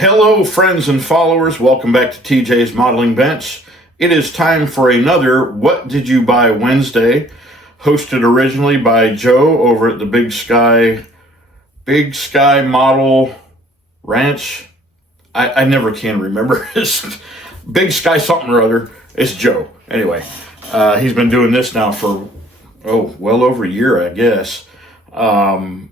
Hello, friends and followers. Welcome back to TJ's Modeling Bench. It is time for another What Did You Buy Wednesday, hosted originally by Joe over at the Big Sky Model Ranch. I never can remember his Big Sky something or other. It's Joe. Anyway, he's been doing this now for, well over a year, I guess. And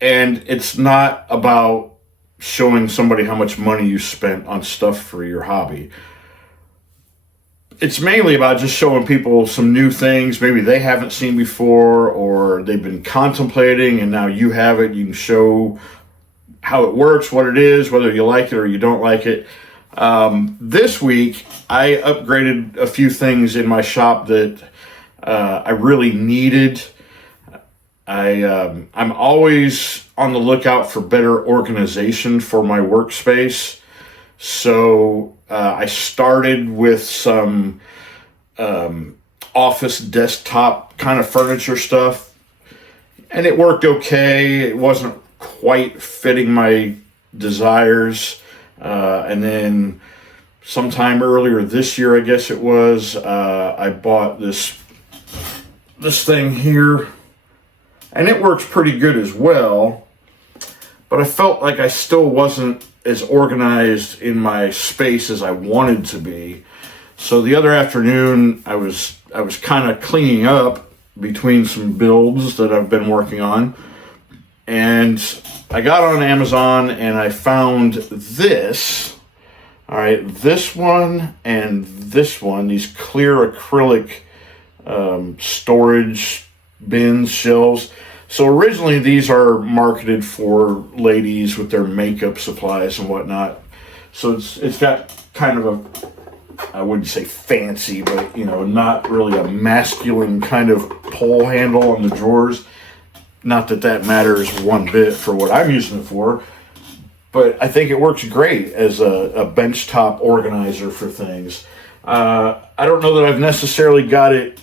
it's not about showing somebody how much money you spent on stuff for your hobby. It's mainly about just showing people some new things maybe they haven't seen before, or they've been contemplating and now you have it. You can show how it works, what it is, whether you like it or you don't like it. This week, I upgraded a few things in my shop that I really needed. I'm always on the lookout for better organization for my workspace. So I started with some office desktop kind of furniture stuff, and it worked okay. It wasn't quite fitting my desires. And then sometime earlier this year, I guess it was, I bought this thing here. And it works pretty good as well, but I felt like I still wasn't as organized in my space as I wanted to be. So the other afternoon, I was kind of cleaning up between some builds that I've been working on, and I got on Amazon and I found this. All right, this one and this one, these clear acrylic storage bins, shelves. So originally these are marketed for ladies with their makeup supplies and whatnot. So it's got kind of a, I wouldn't say fancy, but not really a masculine kind of pull handle on the drawers. Not that that matters one bit for what I'm using it for, but I think it works great as a benchtop organizer for things. I don't know that I've necessarily got it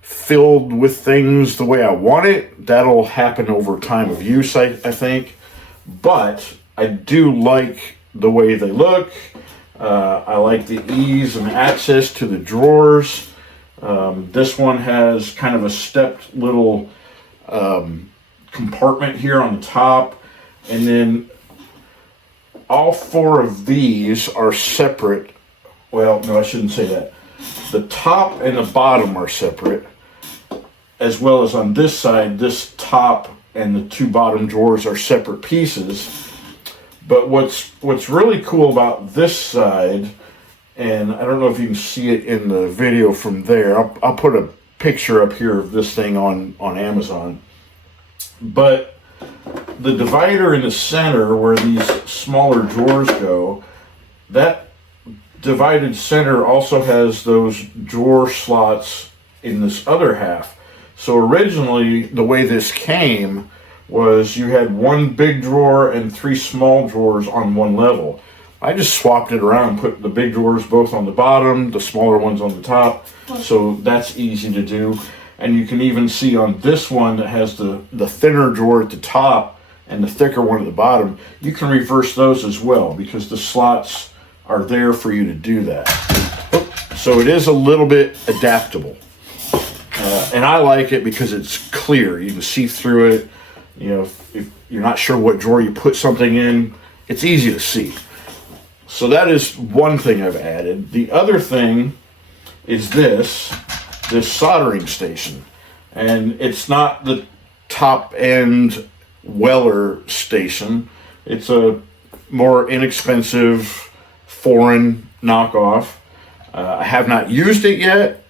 filled with things the way I want it. That'll happen over time of use, I think. But I do like the way they look. I like the ease and access to the drawers. This one has kind of a stepped little compartment here on the top. And then all four of these are separate. Well, no, I shouldn't say that. The top and the bottom are separate, as well as on this side, this top and the two bottom drawers are separate pieces. But what's really cool about this side, and I don't know if you can see it in the video from there, I'll put a picture up here of this thing on Amazon. But the divider in the center where these smaller drawers go, that divided center also has those drawer slots in this other half. So originally, the way this came was you had one big drawer and three small drawers on one level. I just swapped it around, put the big drawers both on the bottom, the smaller ones on the top. So that's easy to do. And you can even see on this one that has the thinner drawer at the top and the thicker one at the bottom, you can reverse those as well because the slots are there for you to do that. So it is a little bit adaptable. And I like it because it's clear. You can see through it. If you're not sure what drawer you put something in, it's easy to see. So that is one thing I've added. The other thing is this soldering station. And it's not the top end Weller station. It's a more inexpensive foreign knockoff. I have not used it yet,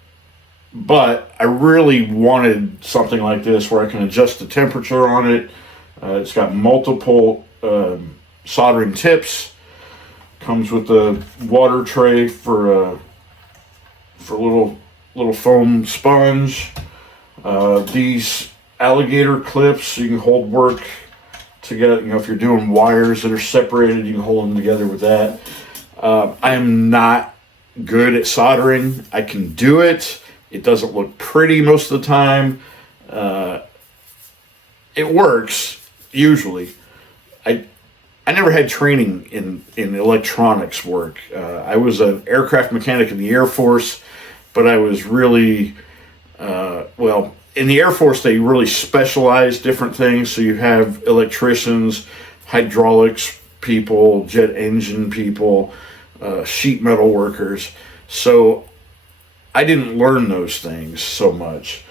but I really wanted something like this where I can adjust the temperature on it. It's got multiple soldering tips. Comes with a water tray for a little foam sponge. These alligator clips, so you can hold work together. If you're doing wires that are separated, you can hold them together with that. I am not good at soldering. I can do it. It doesn't look pretty most of the time. It works, usually. I I never had training in electronics work. I was an aircraft mechanic in the Air Force, but I was really, well, in the Air Force, they really specialize different things. So you have electricians, hydraulics people, jet engine people, sheet metal workers. So I didn't learn those things so much.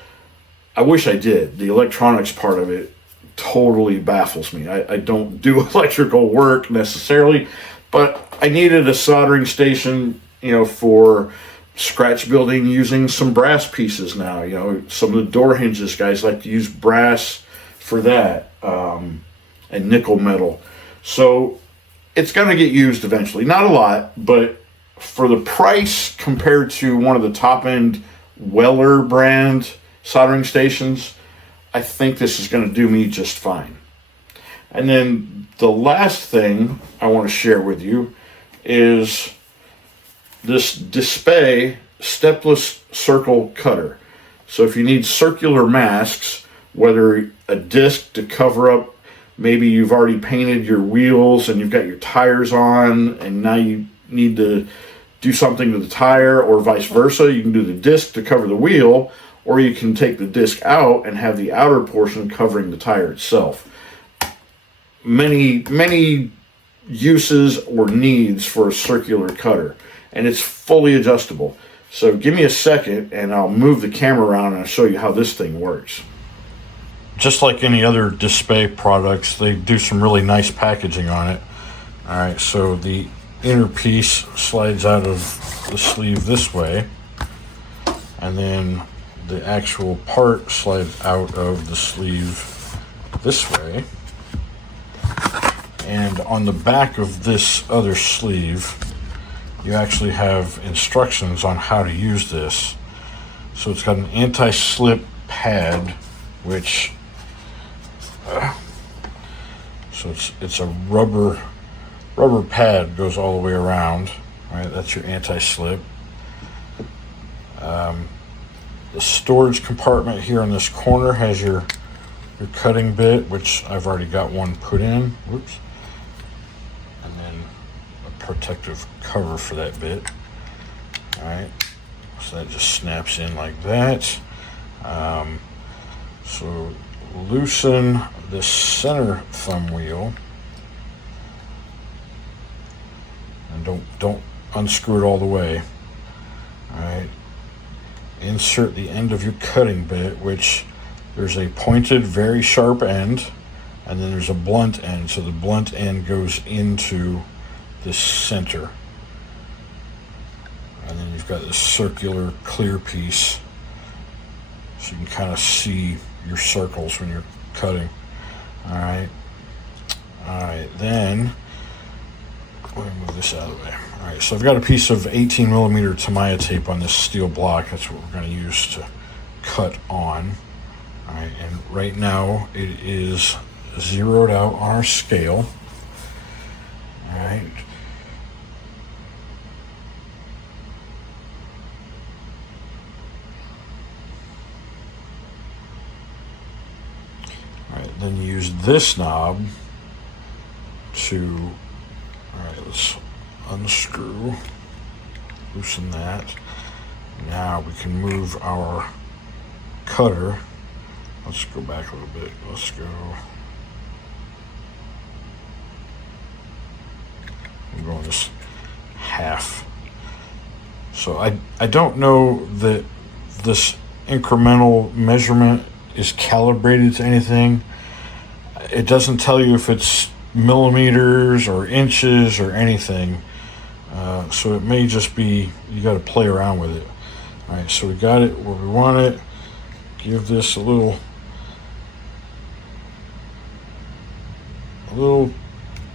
I wish I did. The electronics part of it totally baffles me. I don't do electrical work necessarily, but I needed a soldering station, for scratch building using some brass pieces now. Some of the door hinges guys like to use brass for that, and nickel metal. So it's going to get used eventually. Not a lot, but for the price compared to one of the top end Weller brand soldering stations, I think this is going to do me just fine. And then the last thing I want to share with you is this Display stepless circle cutter. So if you need circular masks, whether a disc to cover up, maybe you've already painted your wheels and you've got your tires on and now you need to do something to the tire, or vice versa, you can do the disc to cover the wheel, or you can take the disc out and have the outer portion covering the tire itself. Many uses or needs for a circular cutter, and it's fully adjustable. So give me a second and I'll move the camera around and I'll show you how this thing works. Just like any other Display products, they do some really nice packaging on it. All right, so the inner piece slides out of the sleeve this way, and then the actual part slides out of the sleeve this way. And on the back of this other sleeve, you actually have instructions on how to use this. So it's got an anti-slip pad, which so it's a rubber pad, goes all the way around. Right, that's your anti-slip. The storage compartment here in this corner has your cutting bit, which I've already got one put in. Whoops. And then a protective cover for that bit. All right, so that just snaps in like that. So loosen the center thumb wheel, and don't unscrew it all the way. All right. Insert the end of your cutting bit, which there's a pointed, very sharp end, and then there's a blunt end. So the blunt end goes into this center. And then you've got this circular clear piece, so you can kind of see your circles when you're cutting. All right, then let me move this out of the way. All right, so I've got a piece of 18 millimeter Tamiya tape on this steel block. That's what we're going to use to cut on. All right, and right now it is zeroed out on our scale. All right. All right, then you use this knob to, all right, let's unscrew, loosen that. Now we can move our cutter. Let's go back a little bit. Let's go. I'm going this half. So I don't know that this incremental measurement is calibrated to anything. It doesn't tell you if it's millimeters or inches or anything. So it may just be, you got to play around with it. All right, so we got it where we want it. Give this a little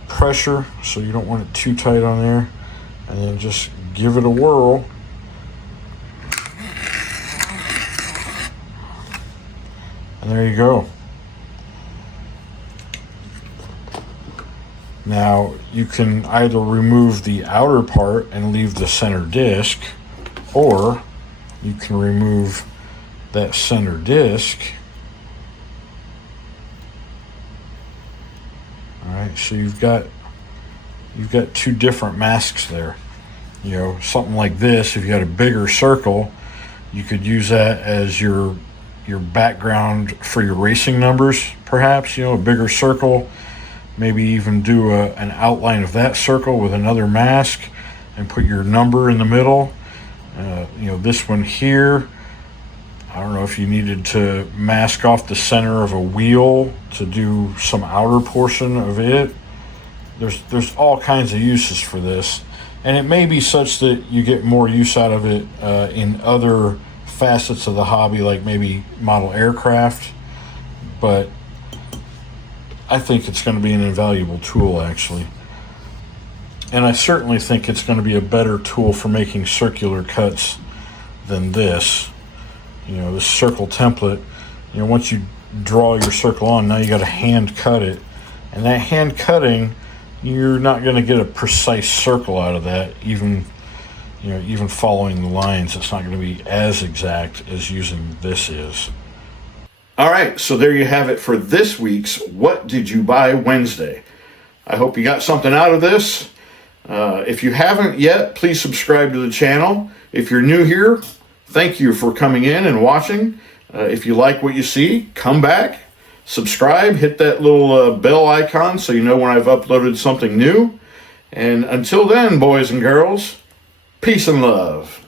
pressure, so you don't want it too tight on there, and then just give it a whirl. And there you go. Now you can either remove the outer part and leave the center disc, or you can remove that center disc. All right, so you've got you've got two different masks there. You know, something like this, if you had a bigger circle, you could use that as your background for your racing numbers, perhaps. You know, a bigger circle, maybe even do an outline of that circle with another mask and put your number in the middle. You know, this one here, I don't know if you needed to mask off the center of a wheel to do some outer portion of it. There's all kinds of uses for this, and it may be such that you get more use out of it in other facets of the hobby, like maybe model aircraft, but I think it's going to be an invaluable tool, actually. And I certainly think it's going to be a better tool for making circular cuts than this. You know, this circle template, you know, once you draw your circle on, now you got to hand cut it. And that hand cutting, you're not going to get a precise circle out of that, even following the lines. It's not going to be as exact as using this is. All right, so there you have it for this week's What Did You Buy Wednesday. I hope you got something out of this. If you haven't yet, please subscribe to the channel. If you're new here, thank you for coming in and watching. If you like what you see, come back, subscribe, hit that little bell icon so you know when I've uploaded something new. And until then, boys and girls, peace and love.